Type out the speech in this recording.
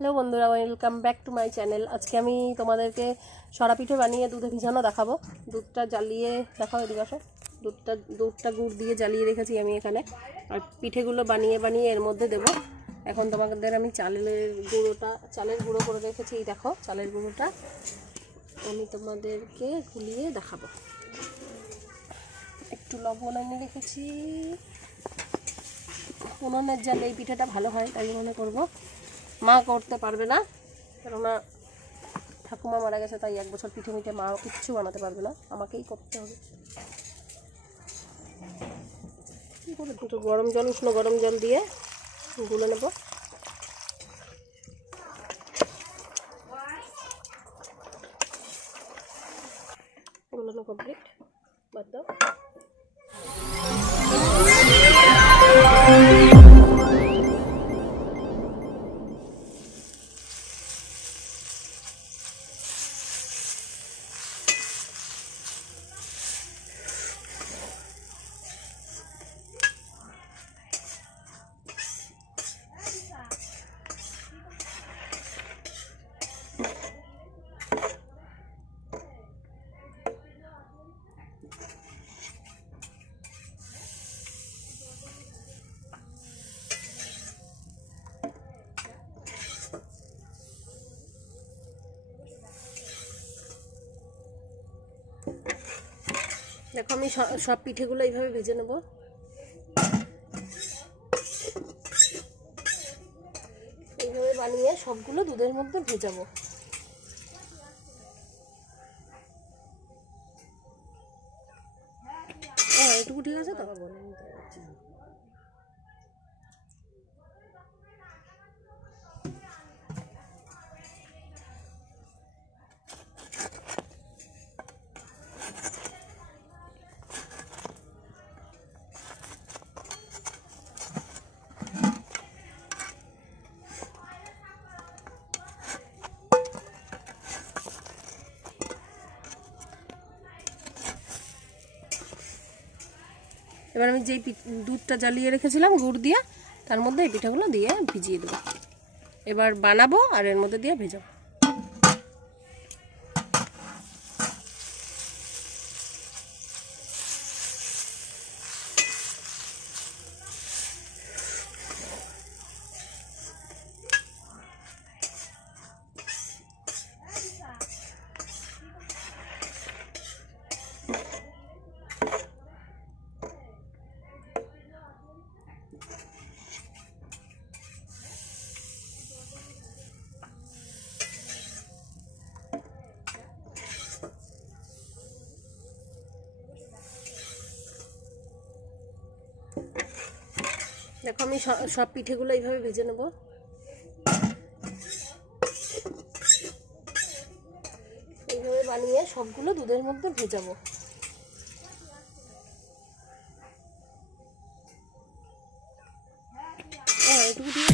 Hello বন্ধুরা, welcome back to my channel. আজকে আমি তোমাদেরকে সরা পিঠে বানিয়ে দুধে ভিজানো দেখাবো। দুধটা জ্বালিয়ে দেখাও, এদিকে আসো। দুধটা গুড় দিয়ে জ্বালিয়ে রেখেছি আমি এখানে, আর পিঠেগুলো বানিয়ে বানিয়ে এর মধ্যে দেবো। এখন তোমাদের আমি চালের গুঁড়ো করে রেখেছি। এই দেখো, চালের গুঁড়োটা আমি তোমাদেরকে গুলিয়ে দেখাবো। একটু লবণ আমি রেখেছি। উনুনের জালে এই পিঠেটা ভালো হয় তাই মনে করবো। মা করতে পারবে না, কেননা ঠাকুমা মারা গেছে, তাই 1 বছর পিঠে মিঠে মা কিচ্ছু বানাতে পারবে না, আমাকেই করতে হবে। কী করে একটু উষ্ণ গরম জল দিয়ে গুলে নেব। গুলানো কমপ্লিট, বাদ দাও। দেখো, আমি সব পিঠেগুলো এইভাবে ভেজে নেব। এইভাবে বানিয়ে সবগুলো দুধের মধ্যে ভেজাবো। এটুকু ঠিক আছে তো? এবার আমি যেই দুধটা জ্বালিয়ে রেখেছিলাম গুড় দিয়ে, তার মধ্যে এই পিঠাগুলো দিয়ে ভিজিয়ে দেবো। এবার বানাবো আর এর মধ্যে দিয়ে ভেজাবো। দেখো, আমি সব পিঠেগুলো এইভাবে ভেজে নেব। এইভাবে বানিয়ে সবগুলো দুধের মধ্যে ভেজাবো। এটুকু ঠিক